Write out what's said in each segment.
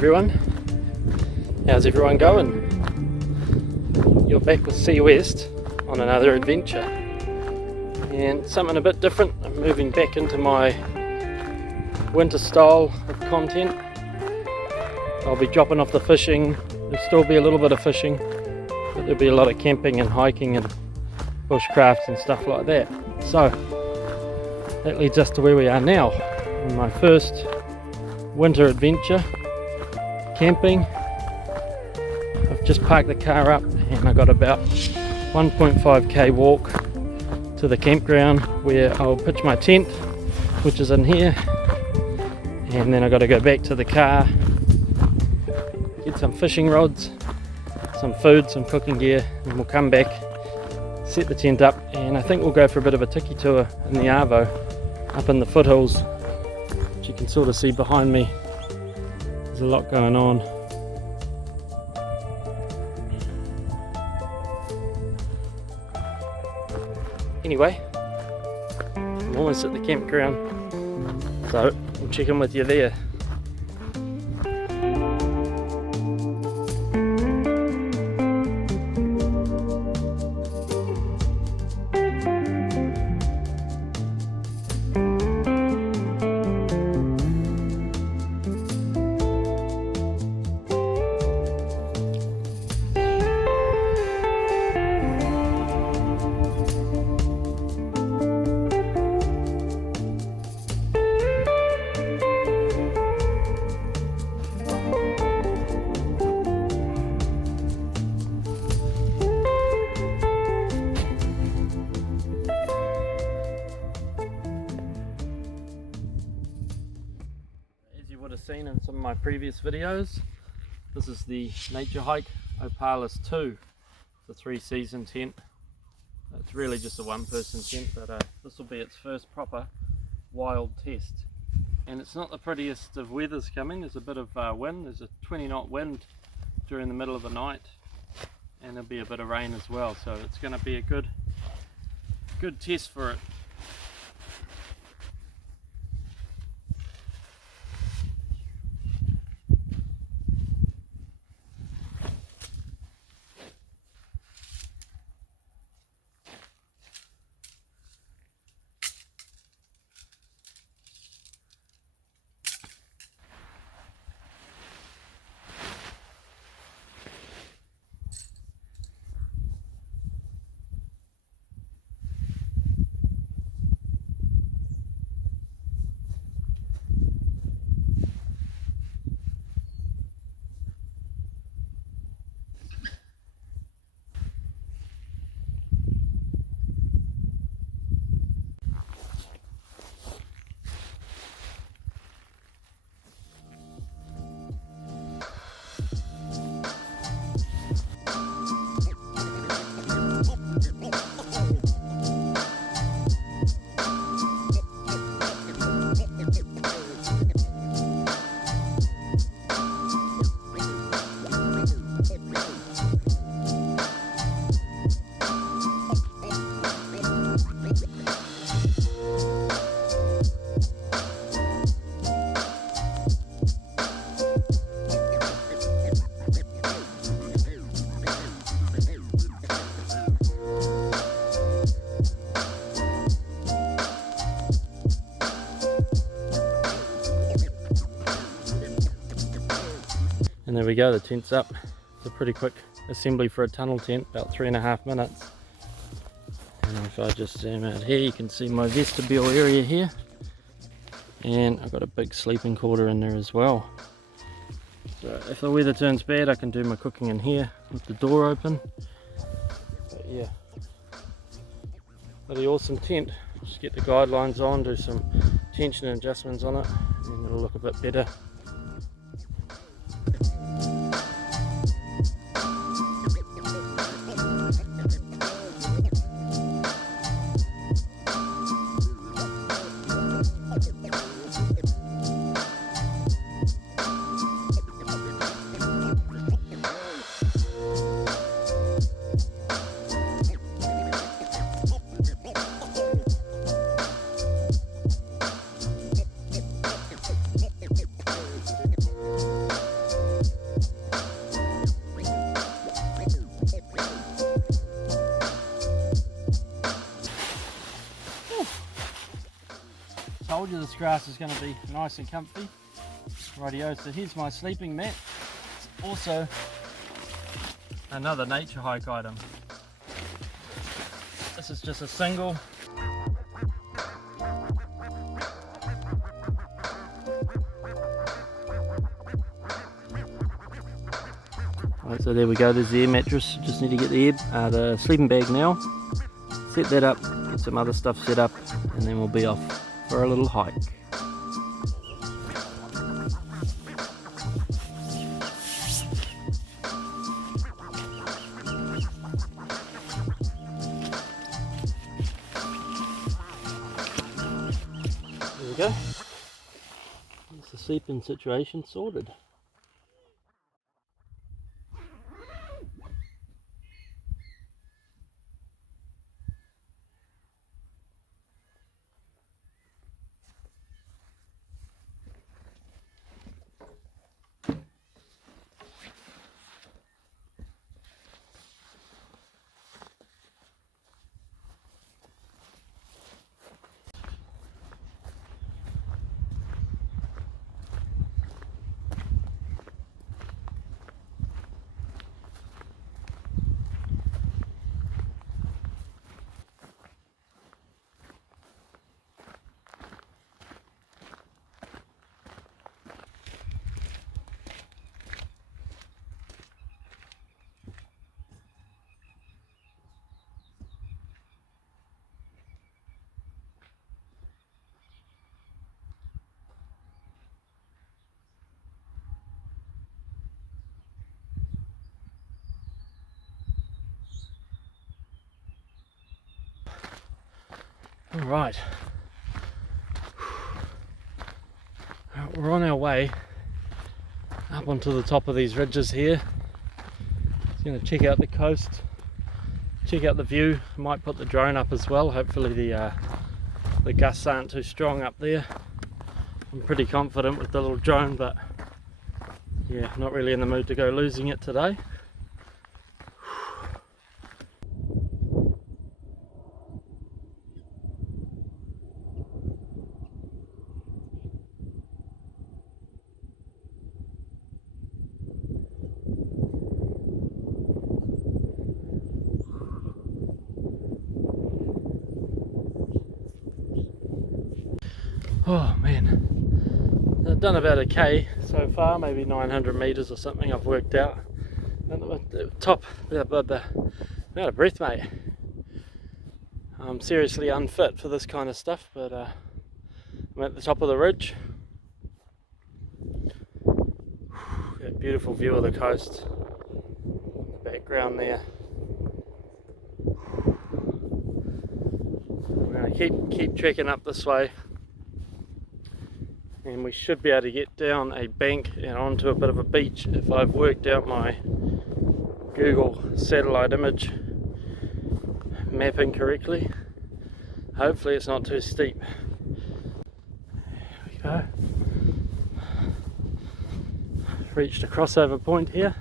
everyone, how's everyone going? You're back with Sea West on another adventure, and something a bit different. I'm moving back into my winter style of content. I'll be dropping off the fishing. There'll still be a little bit of fishing, but there'll be a lot of camping and hiking and bushcrafts and stuff like that. So that leads us to where we are now, on my first winter adventure, camping. I've just parked the car up and I got about 1.5k walk to the campground where I'll pitch my tent, which is in here, and then I got to go back to the car, get some fishing rods, some food, some cooking gear, and we'll come back, set the tent up, and I think we'll go for a bit of a tiki tour in the Arvo up in the foothills, which you can sort of see behind me. There's a lot going on. Anyway, I'm almost at the campground, so we'll check in with you there. Would have seen in some of my previous videos, this is the Naturehike Opalus 2, the 3-season tent. It's really just a one-person tent, but this will be its first proper wild test. And it's not the prettiest of weathers coming. There's a bit of wind. There's a 20-knot wind during the middle of the night, and there'll be a bit of rain as well, so it's going to be a good test for it. And there we go, the tent's up. It's a pretty quick assembly for a tunnel tent, about 3.5 minutes. And if I just zoom out here, you can see my vestibule area here. And I've got a big sleeping quarter in there as well. So if the weather turns bad, I can do my cooking in here with the door open. But yeah, pretty awesome tent. Just get the guidelines on, do some tension adjustments on it, and it'll look a bit better. told you this grass is going to be nice and comfy. Rightio, so here's my sleeping mat. Also, another nature hike item. This is just a single. Right, so there we go, there's the air mattress. Just need to get the sleeping bag now. Set that up, get some other stuff set up, and then we'll be off for a little hike. There we go. That's the sleeping situation sorted. Alright, we're on our way up onto the top of these ridges here. Just going to check out the coast, check out the view. I might put the drone up as well. Hopefully the gusts aren't too strong up there. I'm pretty confident with the little drone, but yeah, not really in the mood to go losing it today. Oh man, I've done about a K so far, maybe 900 meters or something I've worked out. And at the top, I'm out of breath, mate. I'm seriously unfit for this kind of stuff, but I'm at the top of the ridge. That beautiful view of the coast, the background there. We're going to keep trekking up this way, and we should be able to get down a bank and onto a bit of a beach if I've worked out my Google satellite image mapping correctly. Hopefully it's not too steep. There we go. Reached a crossover point here.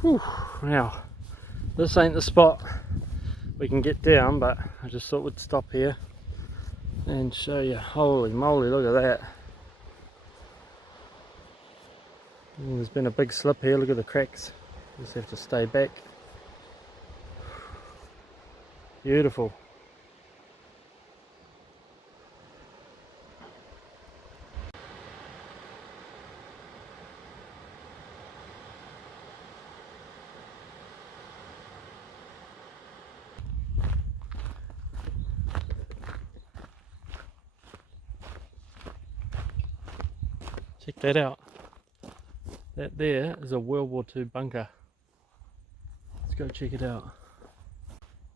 Whew. Now, this ain't the spot we can get down, but I just thought we'd stop here and show you. Holy moly, look at that. And there's been a big slip here, look at the cracks. Just have to stay back. Beautiful. Check that out. That there is a World War II bunker. Let's go check it out.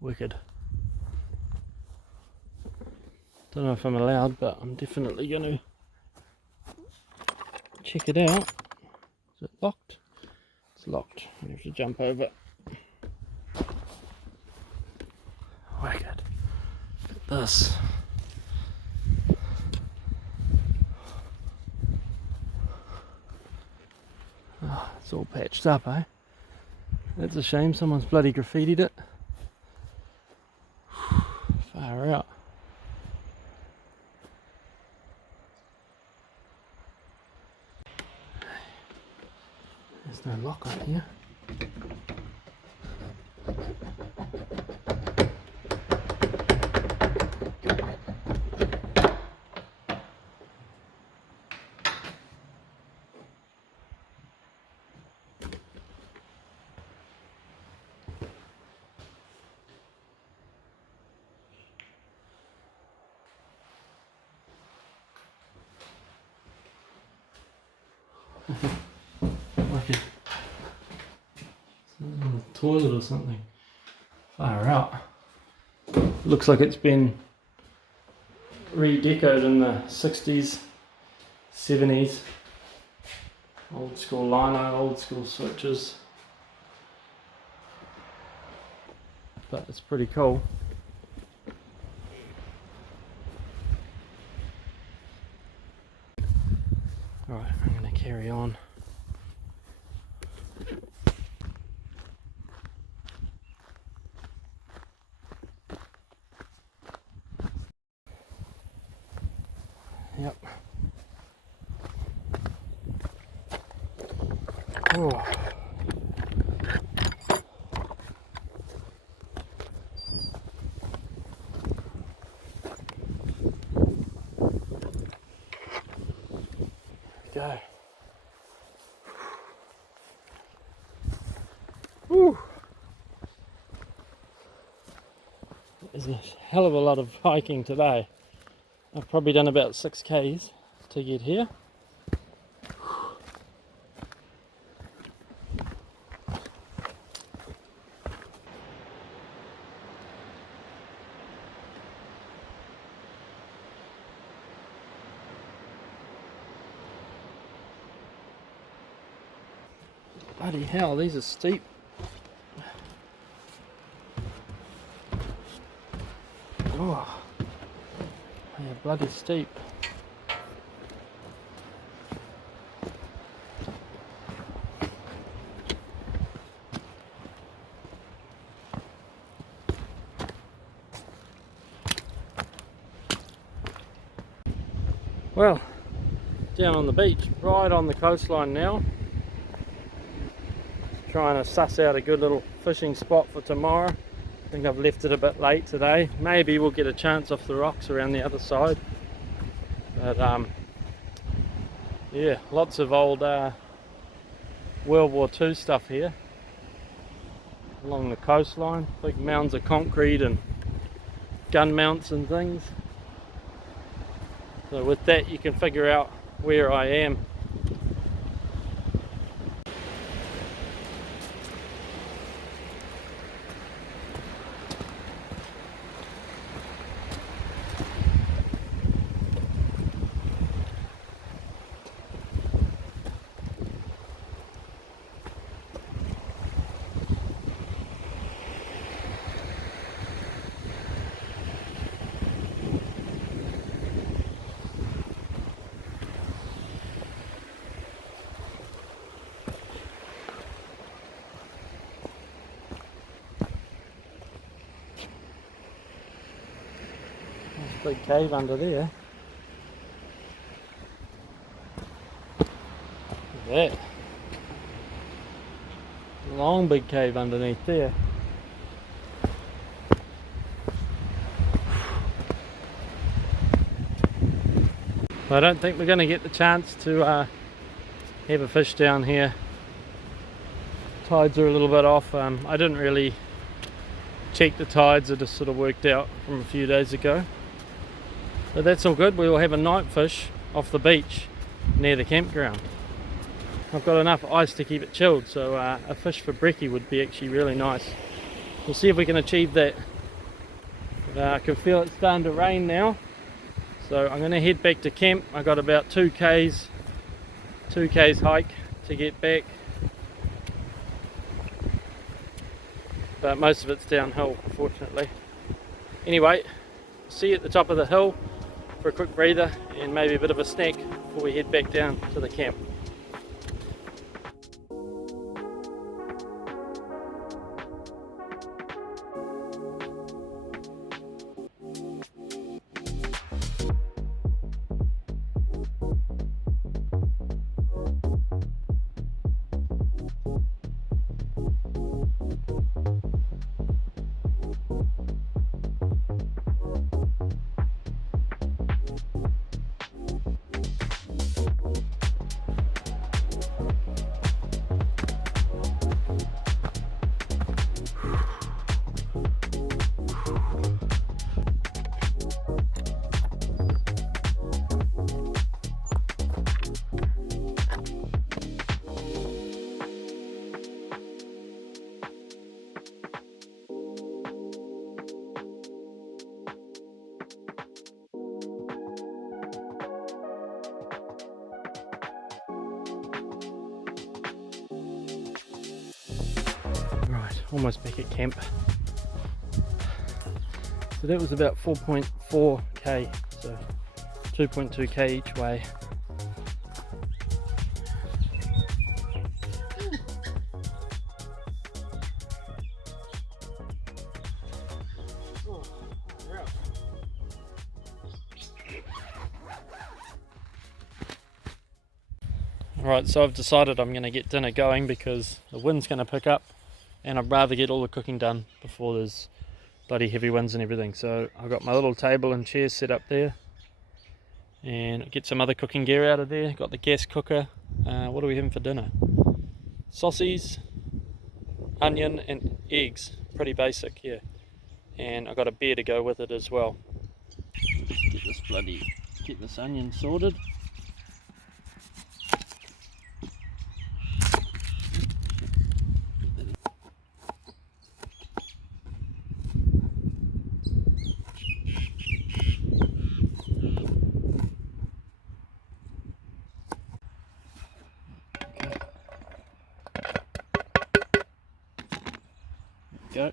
Wicked. Don't know if I'm allowed, but I'm definitely going to check it out. Is it locked? It's locked. We have to jump over. Wicked. this. Oh, it's all patched up, eh? That's a shame, someone's bloody graffitied it. Far out. There's no lock on here. Like a toilet or something. Far out. Looks like it's been redecorated in the 60s, 70s. Old school lino, old school switches. But it's pretty cool. Alright, I'm going to carry on. Yep. Oh. Go. Whew. There's a hell of a lot of hiking today. I've probably done about 6 k's to get here. Bloody hell, these are steep. Oh, they are bloody steep. Well, down on the beach, right on the coastline now. Trying to suss out a good little fishing spot for tomorrow. I think I've left it a bit late today. Maybe we'll get a chance off the rocks around the other side. But yeah, lots of old World War II stuff here along the coastline. Big mounds of concrete and gun mounts and things. So with that you can figure out where I am. Big cave under there. Look at that. Long big cave underneath there. I don't think we're going to get the chance to have a fish down here. Tides are a little bit off. I didn't really check the tides, it just sort of worked out from a few days ago. But that's all good. We will have a night fish off the beach near the campground. I've got enough ice to keep it chilled, so a fish for brekkie would be actually really nice. We'll see if we can achieve that. But, I can feel it starting to rain now, so I'm going to head back to camp. I got about 2 k's hike to get back, but most of it's downhill, unfortunately. Anyway, see you at the top of the hill for a quick breather and maybe a bit of a snack before we head back down to the camp. Right, almost back at camp. So that was about 4.4k, so 2.2k each way. Alright, so I've decided I'm going to get dinner going because the wind's going to pick up and I'd rather get all the cooking done before there's bloody heavy winds and everything. So I've got my little table and chairs set up there and get some other cooking gear out of there. Got the gas cooker. What are we having for dinner? Sausages, onion and eggs. Pretty basic, yeah. And I've got a beer to go with it as well. Get this onion sorted. Go.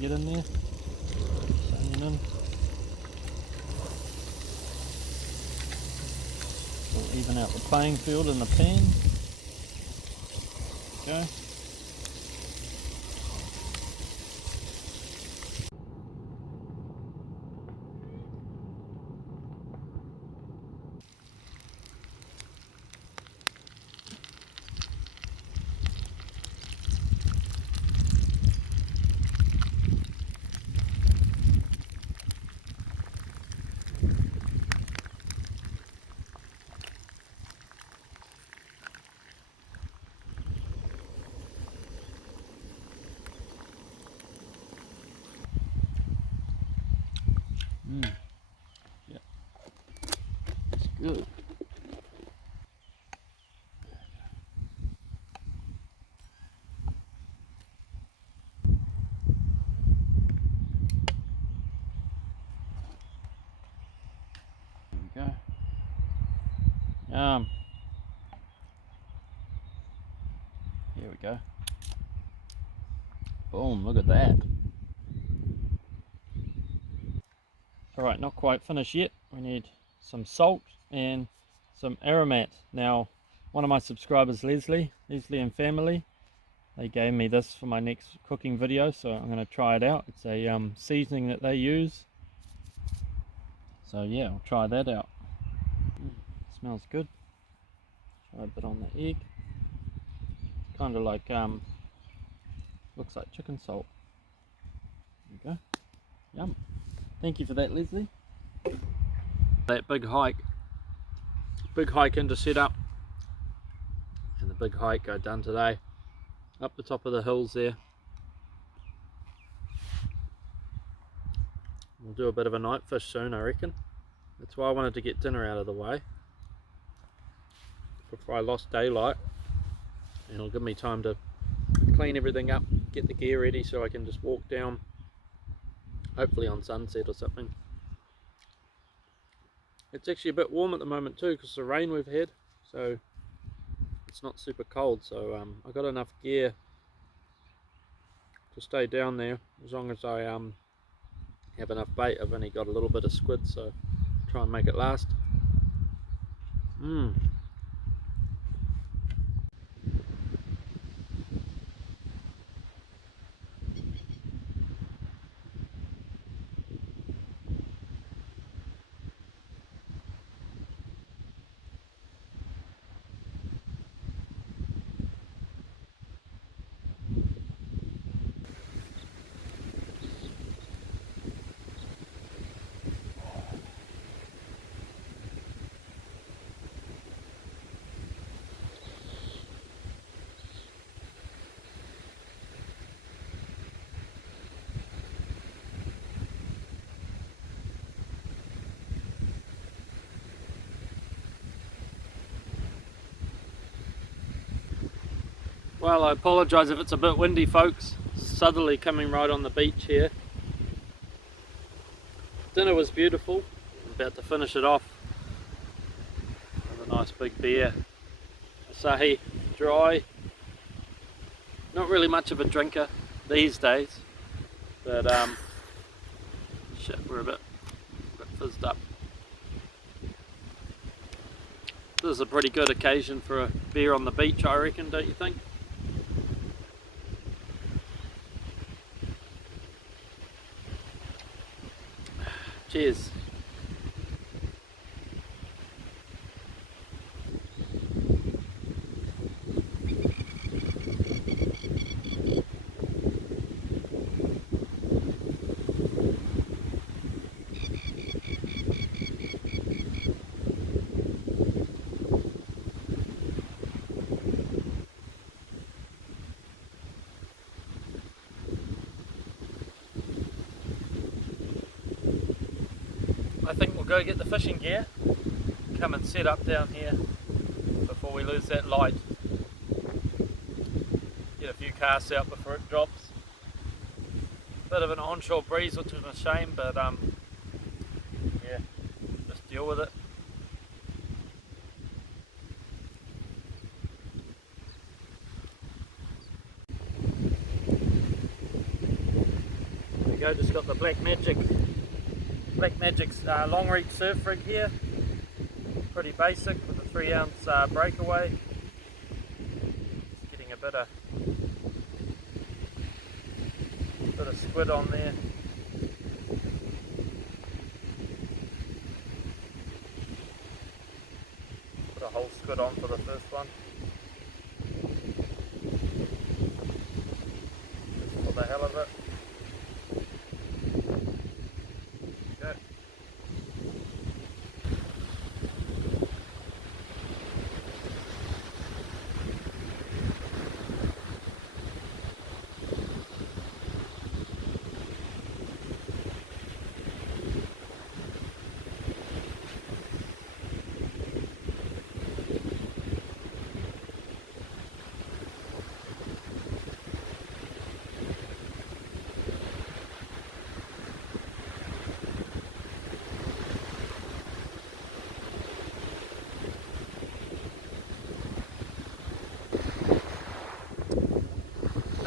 Get in there, onion in. We'll even out the playing field in the pan. Okay. Yeah, it's good. There we go. Yum. Here we go. Boom, look at that. Alright, not quite finished yet. We need some salt and some aromat. Now, one of my subscribers, Leslie and family, they gave me this for my next cooking video, so I'm going to try it out. It's a seasoning that they use. So yeah, I'll try that out. Smells good. Try a bit on the egg. It's kind of like, looks like chicken salt. There you go. Yum. Thank you for that, Leslie. That big hike into setup, and the big hike I done today up the top of the hills there. We'll do a bit of a night fish soon, I reckon. That's why I wanted to get dinner out of the way before I lost daylight, and it'll give me time to clean everything up, get the gear ready so I can just walk down, hopefully on sunset or something. It's actually a bit warm at the moment too because of the rain we've had, so it's not super cold. So I got enough gear to stay down there as long as I have enough bait. I've only got a little bit of squid, so try and make it last. Well, I apologise if it's a bit windy, folks. Southerly coming right on the beach here. Dinner was beautiful. I'm about to finish it off with a nice big beer. Asahi dry. Not really much of a drinker these days, but shit, we're a bit fizzed up. This is a pretty good occasion for a beer on the beach, I reckon, don't you think? Cheers. I think we'll go get the fishing gear, come and set up down here before we lose that light. Get a few casts out before it drops. Bit of an onshore breeze, which is a shame, but yeah, just deal with it. There we go, just got the Black Magic's long reach surf rig here. Pretty basic with a 3-ounce breakaway. Just getting a bit of squid on there. Put a whole squid on for the first one. Just for the hell of it.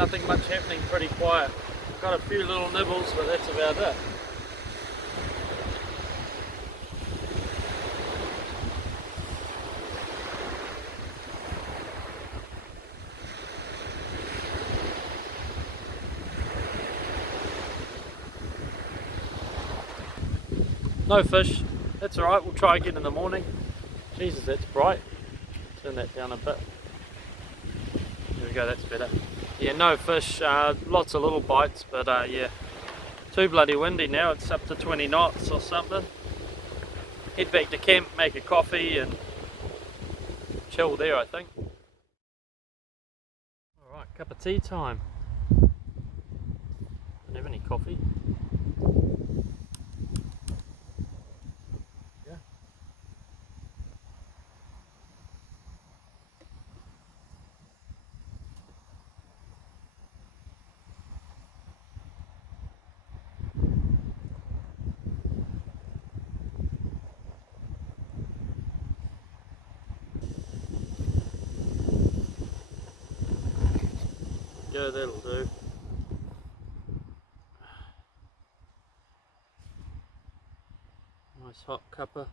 nothing much happening, pretty quiet. Got a few little nibbles, but that's about it. No fish, that's alright, we'll try again in the morning. Jesus, that's bright. Turn that down a bit. There we go, that's better. Yeah, no fish, lots of little bites, but yeah, too bloody windy now. It's up to 20 knots or something. Head back to camp, make a coffee and chill there, I think. Alright, cup of tea time. Don't have any coffee. Yeah. Yeah, that'll do. Nice hot cuppa.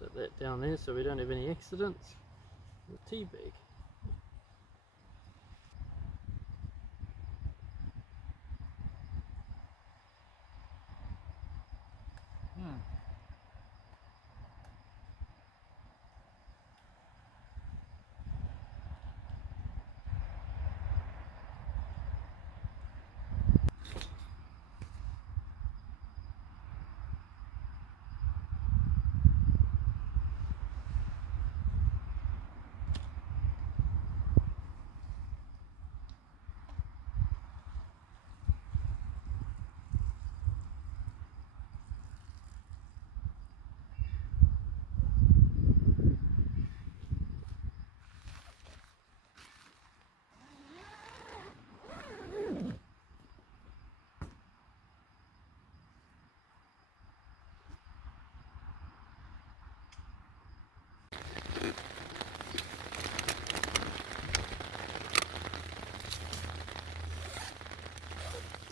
Set that down there so we don't have any accidents. The tea bag.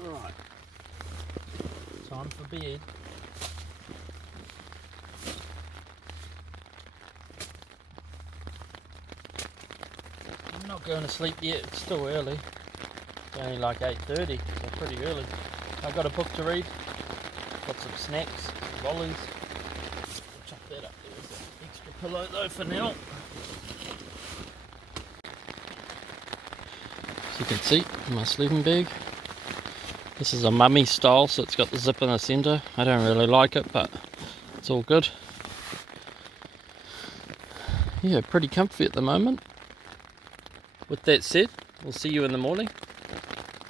Right, time for bed. I'm not going to sleep yet, it's still early. It's only like 8:30, so pretty early. I've got a book to read, got some snacks, some lollies. I'll chuck that up there as an extra pillow though for now. As you can see, my sleeping bag. This is a mummy style, so it's got the zip in the centre. I don't really like it, but it's all good. Yeah, pretty comfy at the moment. With that said, we'll see you in the morning.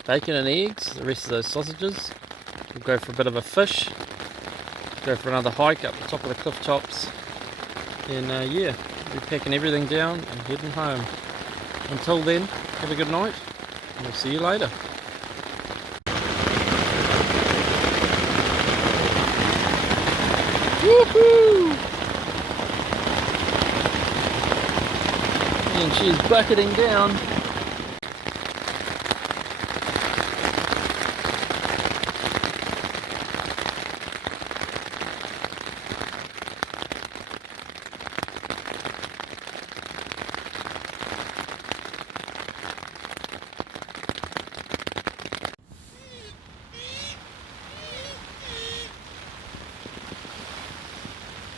Bacon and eggs, the rest of those sausages. We'll go for a bit of a fish. Go for another hike up the top of the cliff tops. And yeah, we'll be packing everything down and heading home. Until then, have a good night, and we'll see you later. Woohoo! And she's bucketing down.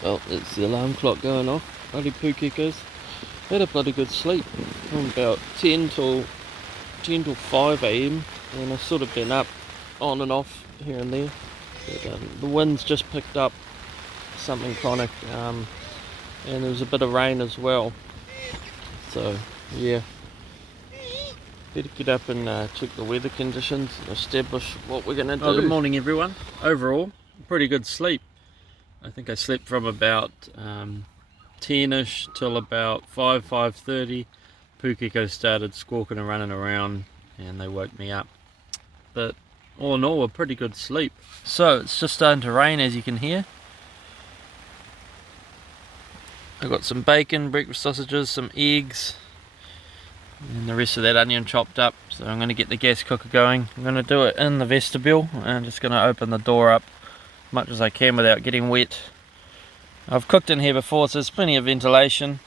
Well, it's the alarm clock going off. Bloody pookikas. Had a bloody good sleep from about 10 till 5 AM, and I've sort of been up on and off here and there. But, the wind's just picked up something chronic, and there was a bit of rain as well. So yeah, better get up and check the weather conditions and establish what we're going to do. Well, good morning everyone. Overall, pretty good sleep. I think I slept from about 10ish till about 5:30. Pukeko started squawking and running around and they woke me up. But all in all, a pretty good sleep. So it's just starting to rain, as you can hear. I've got some bacon, breakfast sausages, some eggs, and the rest of that onion chopped up. So I'm going to get the gas cooker going. I'm going to do it in the vestibule. I'm just going to open the door up as much as I can without getting wet. I've cooked in here before, so there's plenty of ventilation,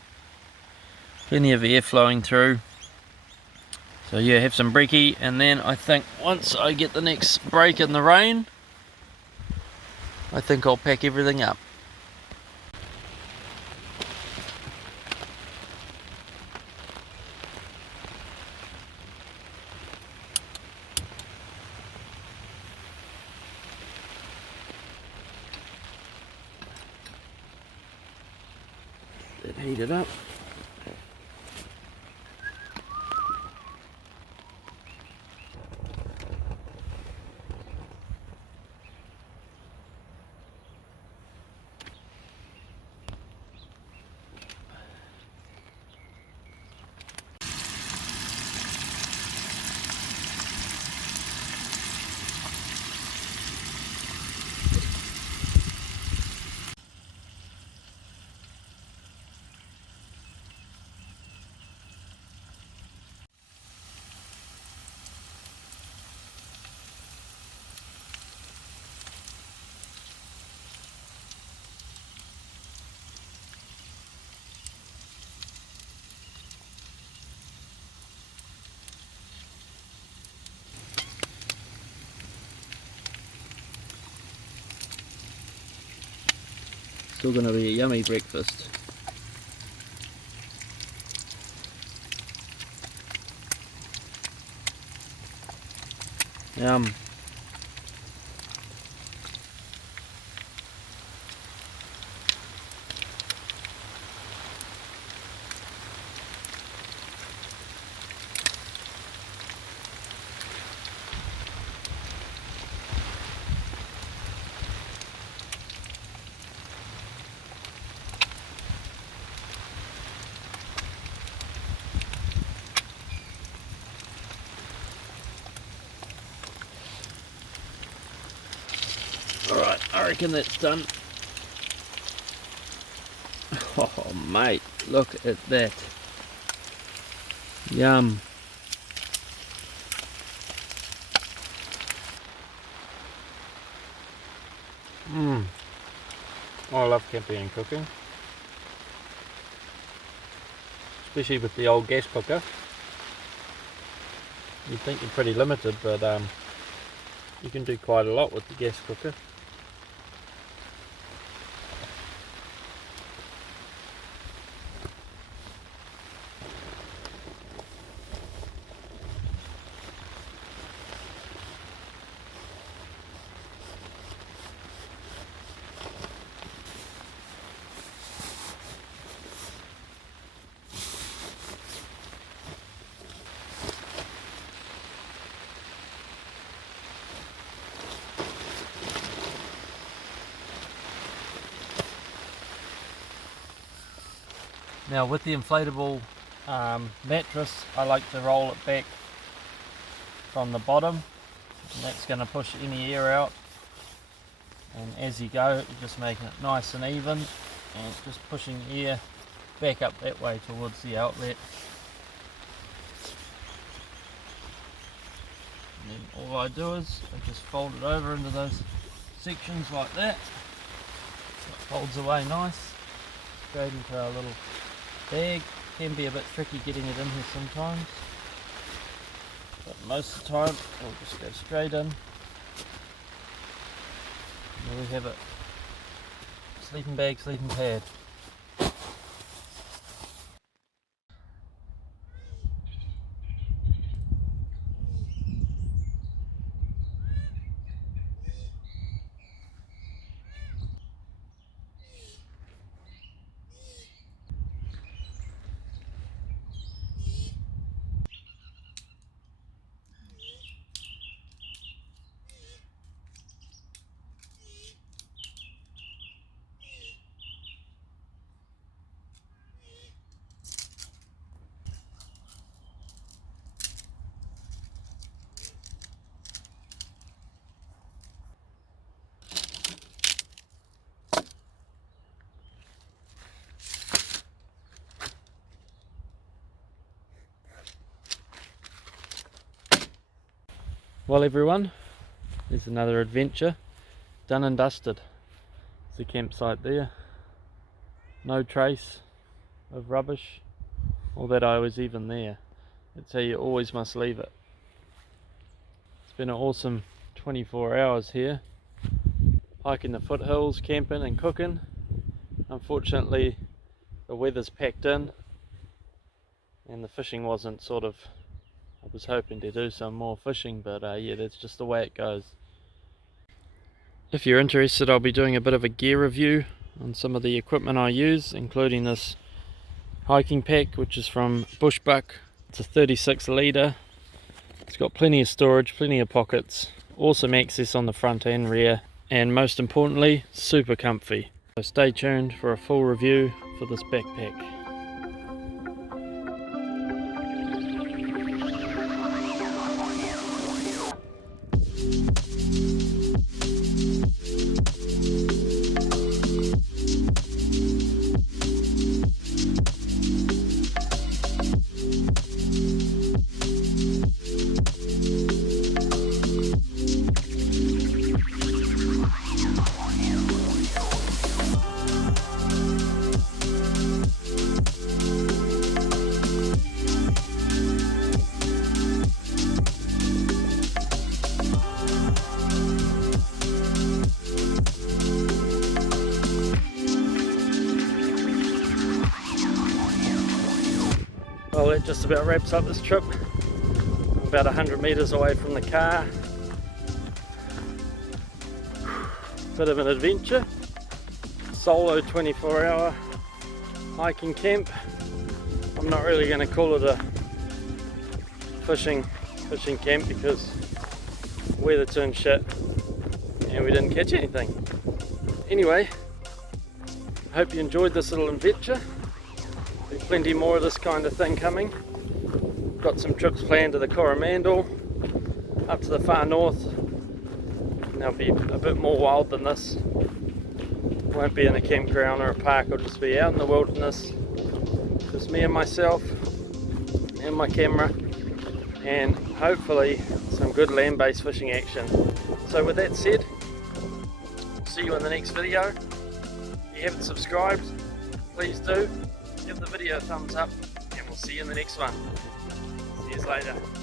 plenty of air flowing through. So yeah, have some brekkie, and then I think once I get the next break in the rain, I think I'll pack everything up. That heated up. Still going to be a yummy breakfast. Yum. Alright, I reckon that's done. Oh mate, look at that. Yum. I love camping and cooking, especially with the old gas cooker. You'd think you're pretty limited, but you can do quite a lot with the gas cooker. Now with the inflatable mattress, I like to roll it back from the bottom, and that's going to push any air out, and as you go you're just making it nice and even and just pushing air back up that way towards the outlet. And then all I do is I just fold it over into those sections like that. It folds away nice, straight into our little bag. Can be a bit tricky getting it in here sometimes, but most of the time we'll just go straight in. There we have it. Sleeping bag, sleeping pad. Well everyone, there's another adventure done and dusted. There's the campsite there. No trace of rubbish or that I was even there. That's how you always must leave it. It's been an awesome 24 hours here, hiking the foothills, camping and cooking. Unfortunately the weather's packed in and the fishing wasn't I was hoping to do some more fishing, but yeah, that's just the way it goes. If you're interested, I'll be doing a bit of a gear review on some of the equipment I use, including this hiking pack, which is from Bushbuck. It's a 36 litre. It's got plenty of storage, plenty of pockets, awesome access on the front and rear, and most importantly, super comfy. So stay tuned for a full review for this backpack. Well, that just about wraps up this trip. I'm about 100 metres away from the car. Bit of an adventure. Solo 24-hour hiking camp. I'm not really going to call it a fishing camp because the weather turned shit and we didn't catch anything. Anyway, I hope you enjoyed this little adventure. There's plenty more of this kind of thing coming. Got some trips planned to the Coromandel, up to the far north. And they'll be a bit more wild than this. Won't be in a campground or a park, I'll just be out in the wilderness. Just me and myself and my camera, and hopefully some good land-based fishing action. So with that said, see you in the next video. If you haven't subscribed, please do. Give the video a thumbs up and we'll see you in the next one. See you later.